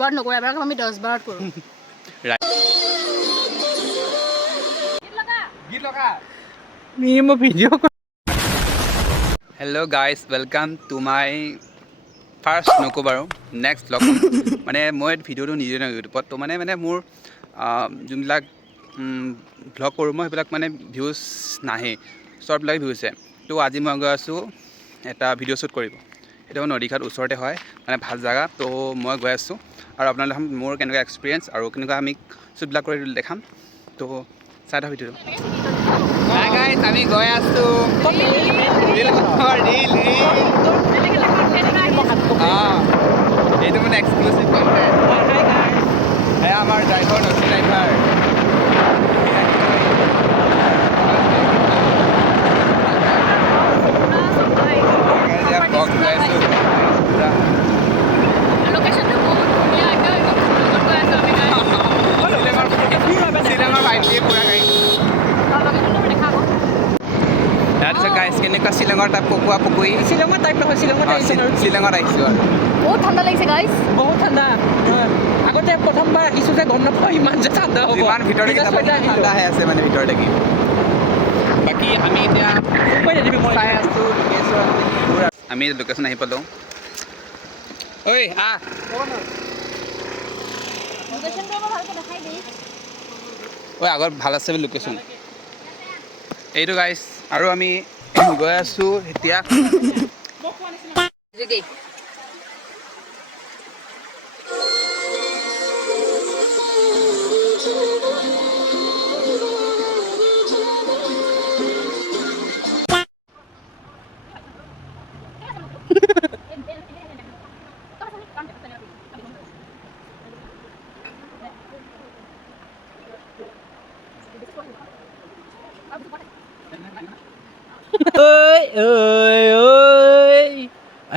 দুবাৰ নকৰোঁ, এবাৰ আমি 10 বাৰত কৰোঁ। Hello' guys, welcome to my first নকওঁ বাৰু নেক্সট ব্লগ। মানে মই ভিডিঅ'টো নিজে ন ইউটিউবত তো মানে মোৰ যোনবিলাক ভ্লগ কৰোঁ মই সেইবিলাক মানে ভিউজ নাহে, শ্বৰ্টবিলাক ভিউজ আহে। তো আজি মই গৈ আছোঁ এটা ভিডিঅ' শ্বুট কৰিব। সেইটো নদীঘাট ওচৰতে হয়, মানে ভাল জেগা। তো মই গৈ আছোঁ আৰু আপোনালোকে মোৰ কেনেকুৱা এক্সপিৰিয়েঞ্চ আৰু কেনেকুৱা আমি শ্বুটবিলাক কৰি দেখাম। তো চাই থাকক ভিডিঅ'টো। গাইজ আমি গৈ আছোঁ এইটো মানে এক্সক্লুচিভ কণ্টেণ্ট। এয়া আমাৰ ড্ৰাইভাৰ, নতুন ড্ৰাইভাৰ। কেনেকুৱা শ্বিলঙৰ টাইপ পকোৱা পকুই। শ্বিলঙৰ টাইপ নহয়, শ্বিলঙত আহিছোঁ আৰু বহুত ঠাণ্ডা লাগিছে গাইজ, বহুত ঠাণ্ডা। আগতে প্ৰথমবাৰ আহিছোঁ যে গম নাপাওঁ ইমান যে ঠাণ্ডা হ'ব। ইমান ভিতৰতে ঠাণ্ডা হৈ আছে মানে ভিতৰত থাকি। বাকী আমি এতিয়া চাই আছোঁ লোকেশ্যন। আমি লোকেশ্যন আহি পালোঁ। ঐ আহ ঐ আগত ভাল আছে বুলি লোকেশ্যন এইটো গাইজ। আৰু আমি গৈ আছোঁ এতিয়া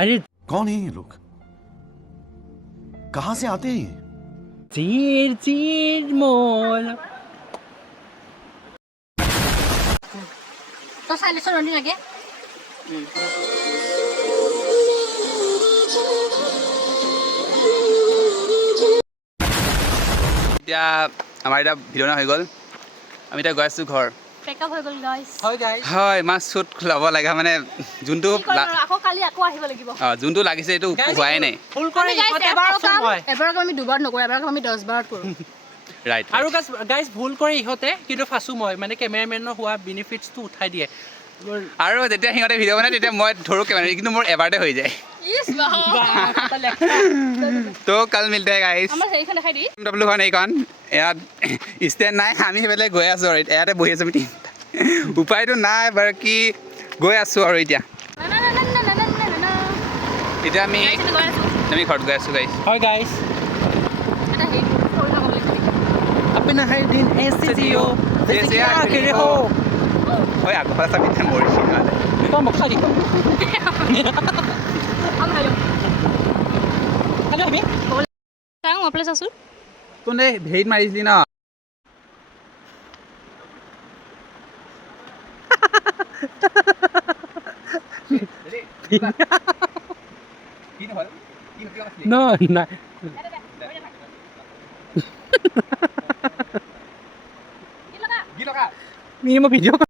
अरे कौन है ये लोग? कहां से आते हैं ये? चीर चीर मोल তো চাইলেছো ৰন্ধি লাগে। এতিয়া আমাৰ এতিয়া ভিডিঅ' হৈ গ'ল, আমি এতিয়া গৈ আছোঁ ঘৰ। পেকআপ হৈ গ'ল গাইজ। হয় ইমান শ্বুট ল'ব লাগে মানে যোনটো আকৌ কালি আকৌ আহিব লাগিব। যোনটো লাগিছে এইটো হোৱাই নাই। ফুল কৰি এবাৰ আমি দুবাৰ নকৰোঁ, এবাৰ আমি 10 বাৰত কৰোঁ। ৰাইট আৰু গাইজ ভুল কৰে ইহঁতে, কিন্তু ফাঁচো মই মানে কেমেৰামেনৰ হোৱা বেনিফিটছটো উঠাই দিয়ে। আৰু যেতিয়া সিহঁতে ভিডিঅ' বনাই তেতিয়া মই ধৰোঁ কেমেৰা, কিন্তু মোৰ এবাৰতে হৈ যায়। তো কাল মিলতে হে গাইজ। এইখন দেখাই দি ডাব্লুখন এইখন ইয়াত ষ্টেণ্ড নাই, আমি সেইফালে গৈ আছোঁ আৰু ইয়াতে বহি আছোঁ আমি উপায়টো নাই বাৰু কি গৈ আছোঁ আৰু এতিয়া আমি ঘৰত গৈ আছোঁ গাইজ। হয় গাইজ, अपना हर दिन ऐसे जियो जैसे आखिर हो। হয় আগৰফালে চাবি এতিয়া মৰিছে নহ'লে। Ikaw magkali ko. Ano sabi? তাই মই প্লেছ আছোঁ। কোনে হেৰিত মাৰিছিলি ন? No, na. Ni mo video ko.